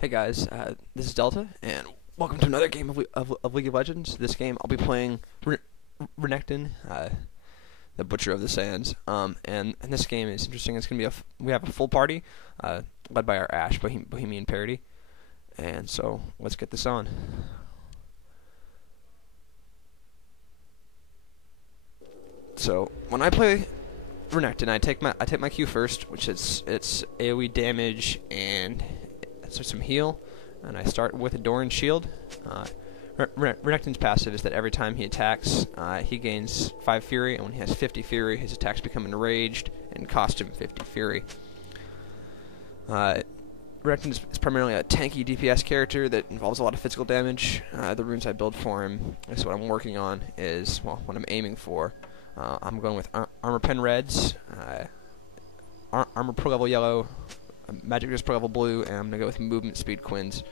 Hey guys, this is Delta, and welcome to another game of League of Legends. This game, I'll be playing Renekton, the Butcher of the Sands. And this game is interesting. It's gonna be we have a full party, led by our Ashe, BohemianParody, and so let's get this on. So when I play Renekton, I take my Q first, which it's AoE damage and some heal, and I start with a Doran shield. Renekton's passive is that every time he attacks, he gains 5 Fury, and when he has 50 Fury, his attacks become enraged and cost him 50 Fury. Renekton is primarily a tanky DPS character that involves a lot of physical damage. The runes I build for him, is what I'm working on, is, well, what I'm aiming for. I'm going with Armor Pen Reds, Armor Pro Level Yellow, Magic Resist Pro Level Blue, and I'm going to go with Movement Speed Quins.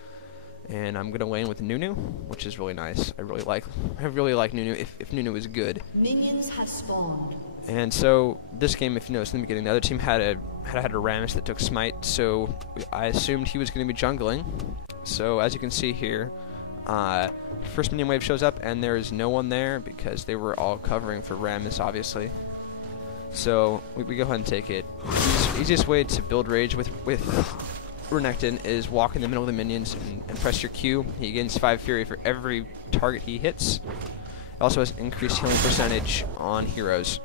And I'm going to lane with Nunu, which is really nice. I really like Nunu if Nunu is good. Minions have spawned. And so this game, if you notice in the beginning, the other team had a Rammus that took Smite, so I assumed he was going to be jungling. So as you can see here, first minion wave shows up, and there is no one there because they were all covering for Rammus, obviously. So we go ahead and take it. The easiest way to build rage with Renekton is walk in the middle of the minions and press your Q. He gains 5 Fury for every target he hits. It also has increased healing percentage on heroes.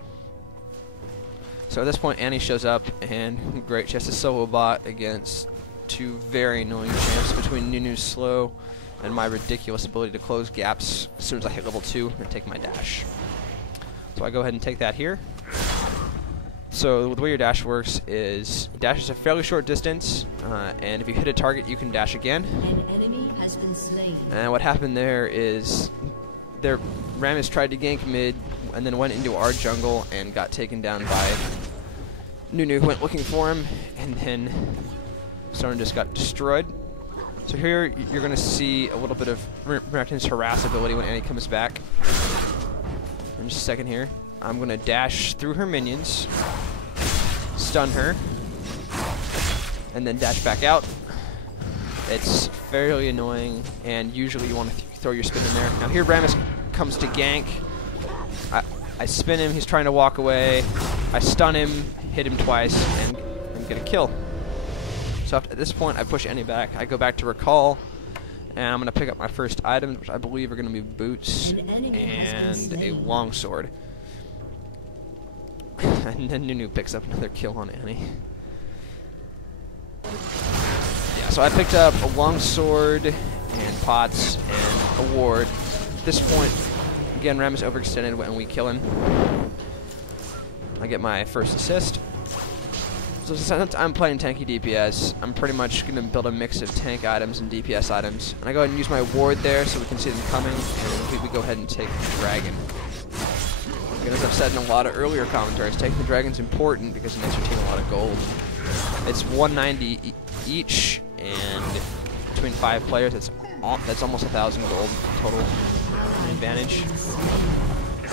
So at this point, Annie shows up, and great, she has to solo bot against two very annoying champs between Nunu's slow and my ridiculous ability to close gaps as soon as I hit level 2 and take my dash. So I go ahead and take that here. So the way your dash works is you dash a fairly short distance, and if you hit a target, you can dash again. An enemy has been slain. And what happened there is their Rammus tried to gank mid and then went into our jungle and got taken down by Nunu, who went looking for him, and then someone just got destroyed. So here you're going to see a little bit of Renekton's harass ability when Annie comes back. In just a second here. I'm going to dash through her minions, stun her, and then dash back out. It's fairly annoying, and usually you want to throw your spin in there. Now here Rammus comes to gank. I spin him, he's trying to walk away. I stun him, hit him twice, and get a kill. So at this point I push Annie back. I go back to recall, and I'm going to pick up my first items, which I believe are going to be boots and a longsword. And then Nunu picks up another kill on Annie. Yeah, so I picked up a longsword and pots and a ward. At this point, again, Rammus overextended when we kill him. I get my first assist. So since I'm playing tanky DPS, I'm pretty much going to build a mix of tank items and DPS items. And I go ahead and use my ward there so we can see them coming, and we go ahead and take the dragon. And as I've said in a lot of earlier commentaries, taking the dragon's important because it makes your team a lot of gold. It's 190 each, and between 5 players, that's almost 1,000 gold total advantage.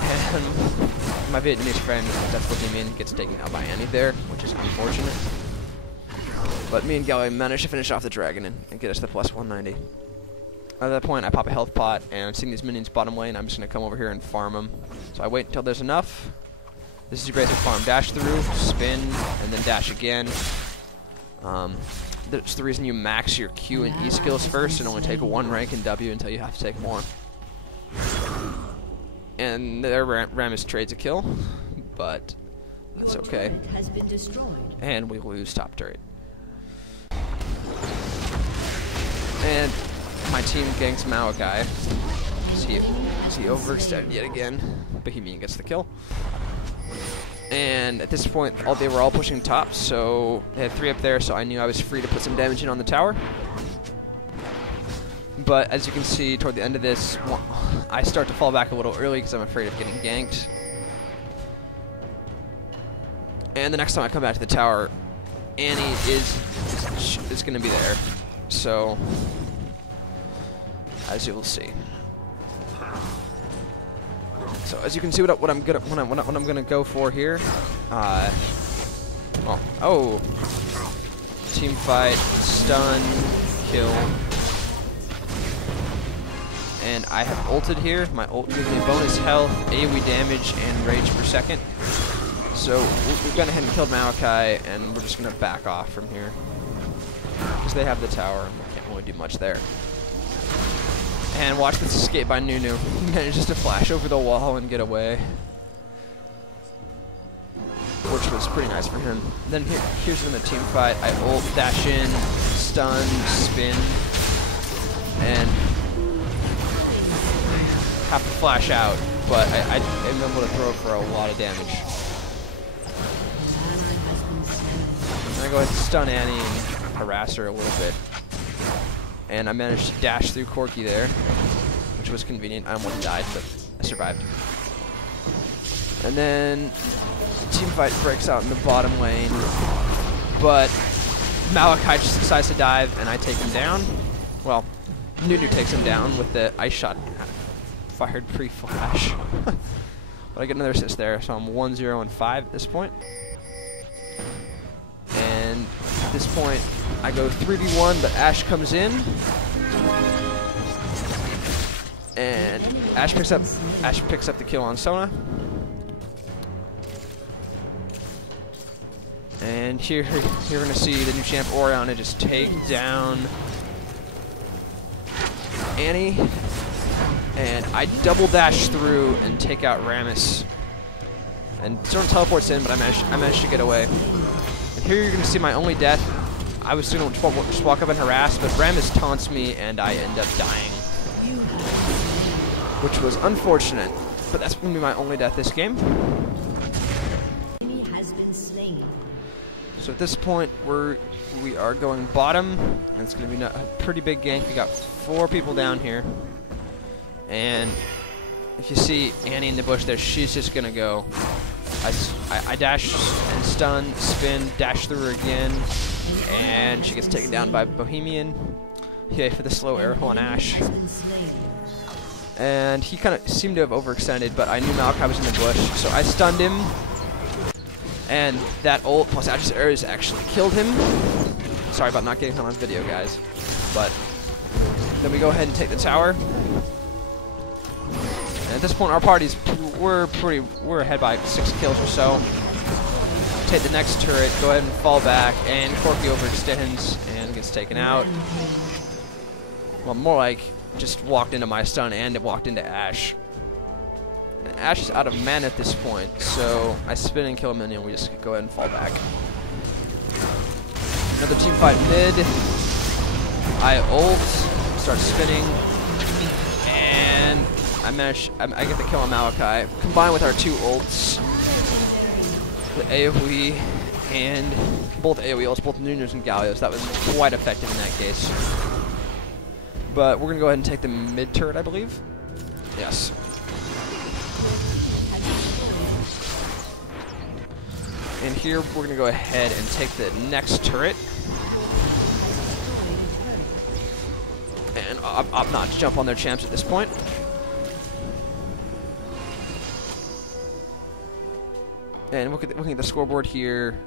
And my Vietnamese friend, that's what me and gets taken out by Annie there, which is unfortunate. But me and Galli managed to finish off the dragon and get us the plus 190. At that point, I pop a health pot, and I'm seeing these minions bottom lane. I'm just going to come over here and farm them. So I wait until there's enough. This is your basic farm. Dash through, spin, and then dash again. That's the reason you max your Q and E skills first and only take 1 rank in W until you have to take more. And their Rammus trades a kill, but that's okay. And we lose top turret. And my team ganks Maokai. He overextended yet again. Bohemian gets the kill. And at this point, they were all pushing top, so they had 3 up there, so I knew I was free to put some damage in on the tower. But as you can see, toward the end of this, I start to fall back a little early because I'm afraid of getting ganked. And the next time I come back to the tower, Annie is going to be there. So as you will see. So as you can see, what I'm gonna go for here. Team fight, stun, kill. And I have ulted here. My ult gives me bonus health, AoE damage, and rage per second. So we've gone ahead and killed Maokai, and we're just going to back off from here. Because they have the tower, and we can't really do much there. And watch this escape by Nunu. He manages to flash over the wall and get away. Which was pretty nice for him. Then here's in the team fight. I ult, dash in, stun, spin, and have to flash out, but I am able to throw for a lot of damage. And I go ahead and stun Annie and harass her a little bit. And I managed to dash through Corki there, which was convenient. I almost died, but I survived. And then team fight breaks out in the bottom lane, but Maokai just decides to dive, and I take him down. Well, Nunu takes him down with the ice shot fired pre-flash. But I get another assist there, so I'm 1-0 and 5 at this point. And at this point, I go 3v1, but Ashe comes in, and Ashe picks up the kill on Sona. And here you're gonna see the new champ Orianna just take down Annie, and I double dash through and take out Rammus. And Sona teleports in, but I managed to get away. And here you're gonna see my only death. I was gonna just walk up and harass, but Rammus taunts me, and I end up dying, which was unfortunate. But that's gonna be my only death this game. So at this point, we are going bottom, and it's going to be a pretty big gank. We got 4 people down here, and if you see Annie in the bush there, she's just going to go. I dash and stun, spin, dash through her again, and she gets taken down by Bohemian. Yay for the slow arrow on Ashe. And he kind of seemed to have overextended, but I knew Maokai was in the bush, so I stunned him. And that ult plus Ashe's arrows actually killed him. Sorry about not getting him on video, guys. But then we go ahead and take the tower. And at this point, our parties we're ahead by 6 kills or so. Take the next turret, go ahead and fall back, and Corki overextends and gets taken out. Well, more like just walked into my stun and it walked into Ashe. And Ashe is out of mana at this point, so I spin and kill a minion, we just go ahead and fall back. Another team fight mid. I ult, start spinning, and I get the kill on Maokai. Combined with our 2 ults, the AoE, and both AoE ults, both Nunu's and Galio's. That was quite effective in that case. But we're going to go ahead and take the mid turret, I believe. Yes. And here we're going to go ahead and take the next turret. And opt not to jump on their champs at this point. And looking at the scoreboard here,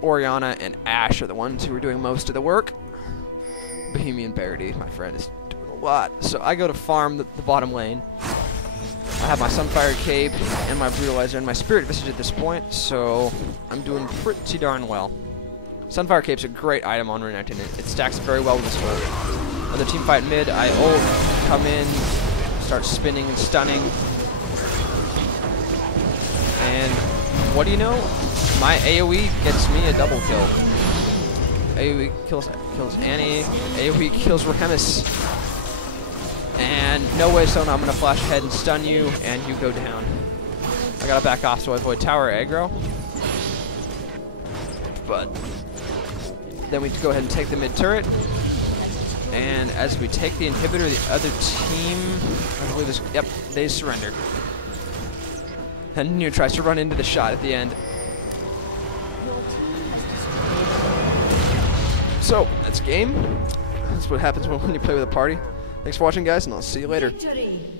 Orianna and Ashe are the ones who are doing most of the work. BohemianParody, my friend, is doing a lot. So I go to farm the bottom lane. I have my Sunfire Cape and my Brutalizer and my Spirit Visage at this point, so I'm doing pretty darn well. Sunfire Cape's a great item on Renekton. It stacks very well with this ult. Another team fight mid, I ult, come in, start spinning and stunning. And what do you know? My AoE gets me a double kill. AoE kills Annie, AoE kills Rammus. And no way, Sona, I'm going to flash ahead and stun you, and you go down. I got to back off so I avoid tower aggro. But then we go ahead and take the mid turret. And as we take the inhibitor, the other team, I believe is, yep, they surrender. And Nunu tries to run into the shot at the end. So, that's game. That's what happens when you play with a party. Thanks for watching, guys, and I'll see you later. Victory.